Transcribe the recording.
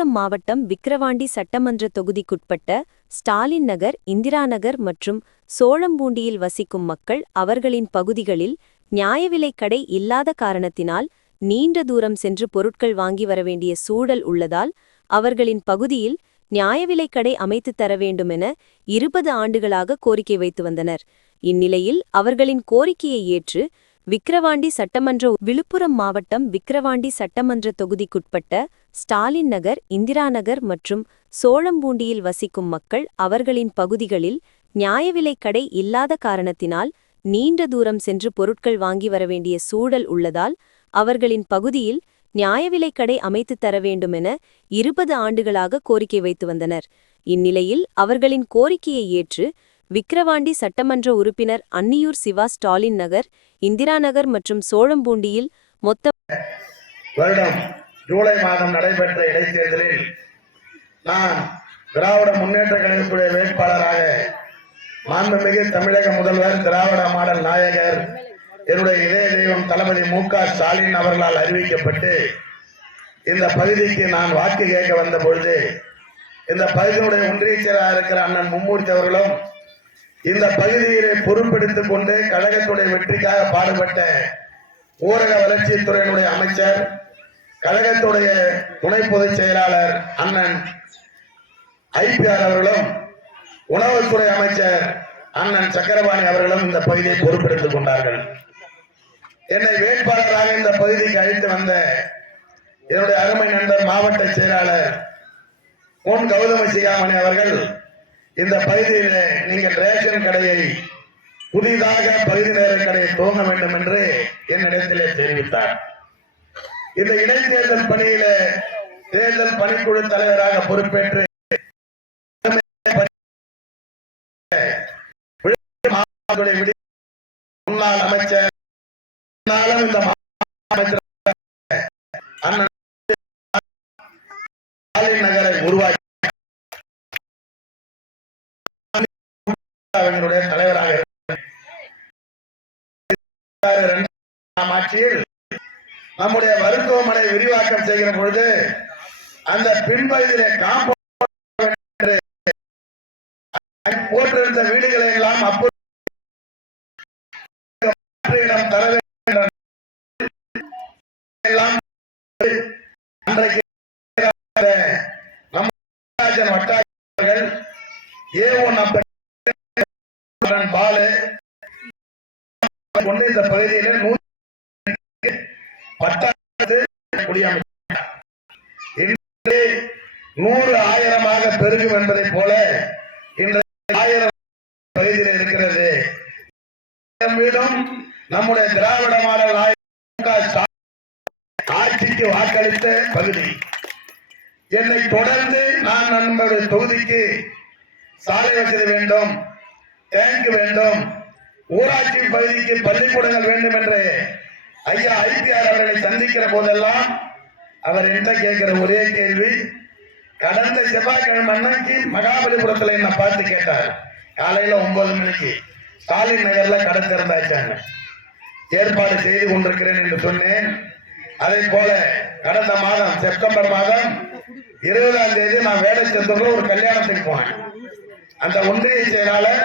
விழுப்புரம் மாவட்டம் விக்கிரவாண்டி சட்டமன்ற தொகுதிக்குட்பட்ட ஸ்டாலின் நகர் இந்திரா நகர் மற்றும் சோழம்பூண்டியில் வசிக்கும் மக்கள் அவர்களின் பகுதிகளில் நியாய விலைக் கடை இல்லாத காரணத்தினால் நீண்ட தூரம் சென்று பொருட்கள் வாங்கி வர வேண்டிய சூழல் உள்ளதால் அவர்களின் பகுதியில் நியாய விலைக் கடை அமைத்து தர வேண்டுமென இருபது ஆண்டுகளாக கோரிக்கை வைத்து வந்தனர். இந்நிலையில் அவர்களின் கோரிக்கையை ஏற்று விக்கிரவாண்டி சட்டமன்ற விழுப்புரம் மாவட்டம் விக்கிரவாண்டி சட்டமன்ற தொகுதிக்குட்பட்ட ஸ்டாலின் நகர் இந்திரா நகர் மற்றும் சோழம்பூண்டியில் வசிக்கும் மக்கள் அவர்களின் பகுதிகளில் நியாய விலைக் கடை இல்லாத காரணத்தினால் நீண்ட தூரம் சென்று பொருட்கள் வாங்கி வர வேண்டிய சூழல் உள்ளதால் அவர்களின் பகுதியில் நியாய விலைக் கடை அமைத்துத் தர வேண்டுமென இருபது ஆண்டுகளாக கோரிக்கை வைத்து வந்தனர். இந்நிலையில் அவர்களின் கோரிக்கையை ஏற்று விக்கிரவாண்டி சட்டமன்ற உறுப்பினர் அன்னியூர் சிவா ஸ்டாலின் நகர் இந்திரா நகர் மற்றும் சோழம்பூண்டியில் மொத்தம் வருடம் ஜூலை மாதம் நடைபெற்ற இடைத்தேர்தலில் நான் திராவிட முன்னேற்ற கழகத்துடைய வேட்பாளராக மாண்புமிகு தமிழக முதல்வர் திராவிட மாடல் நாயகர் என்னுடைய இதய தெய்வம் தளபதி மு க ஸ்டாலின் அவர்களால் அறிவிக்கப்பட்டு இந்த பகுதிக்கு நான் வாக்கு கேட்க வந்த பொழுது இந்த பகுதியினுடைய ஒன்றிய செயலாளர் இருக்கிற அண்ணன் மும்மூர்த்தி அவர்களும் இந்த பகுதியிலே பொறுப்பெடுத்துக் கொண்டு கழகத்துடைய வெற்றிக்காக பாடுபட்ட ஊரக வளர்ச்சித்துறையினுடைய அமைச்சர் கழகத்துடைய துணை பொதுச் செயலாளர் அண்ணன் ஐபிஆர் அவர்களும் உணவுத்துறை அமைச்சர் அண்ணன் சக்கரபாணி அவர்களும் இந்த பகுதியை பொறுப்பெடுத்துக் கொண்டார்கள். என்னை வேட்பாளராக இந்த பகுதிக்கு அழைத்து வந்த என்னுடைய அருமை நண்பர் மாவட்ட செயலாளர் பொன் கௌதம சிகாமணி அவர்கள் இந்த பகுதியில நீங்கள் ரேஷன் கடையை புதிதாக பகுதி நேர கடையை துவங்க வேண்டும் என்று என்னிடத்திலே தெரிவித்தார். இந்த இடைத்தேர்தல் பணியில தேர்தல் பணிக்குழு தலைவராக பொறுப்பேற்று முன்னாள் அமைச்சர் இந்த அண்ணன் நகரை உருவாக்கி தலைவராக ஆட்சியில் நம்முடைய மருத்துவமனை விரிவாக்கம் செய்கிற பொழுது அந்த பின்பகுதியிலே காம்பவுண்ட் போட்டிருந்த வீடுகளை எல்லாம் அப்போது தர வேண்டும். அன்றைக்கு நம்ம வட்டாரர்கள் ஏ ஒன் அப்ப பாலு கொண்டு இந்த பகுதியில் நூறு பத்தாவது குடியமைத்தார் இன்று நூறு ஆயிரமாக பெருகும் என்பதை போல இன்று ஆயிரம் பகுதியில் இருக்கிறது. இதன் மீதும் நம்முடைய திராவிட மாடல் ஆட்சிக்கு வாக்களித்த பகுதி. என்னை தொடர்ந்து நான் நம்முடைய தொகுதிக்கு சாலை வசதி வேண்டும் டேங்க் வேண்டும் ஊராட்சி பகுதிக்கு பள்ளிக்கூடங்கள் வேண்டும் என்று ஐயா ஐபிஆர் அவர்களை சந்திக்கிற போதெல்லாம் அவர் என்ன கேட்கிற ஒரே கேள்வி கடந்த செவ்வாய்க்கிழமை அன்னைக்கு மகாபலிபுரத்துல என்ன பார்த்து கேட்டார். காலையில ஒன்பது மணிக்கு. ஸ்டாலின் நகர்ல கடை திறந்தாச்சாங்க ஏற்பாடு செய்து கொண்டிருக்கிறேன் என்று சொன்னேன். அதே போல கடந்த மாதம் செப்டம்பர் மாதம் இருபதாம் தேதி நான் வேடச்சந்தூர்ல ஒரு கல்யாணத்துக்கு போனேன். அந்த ஒன்றிய செயலாளர்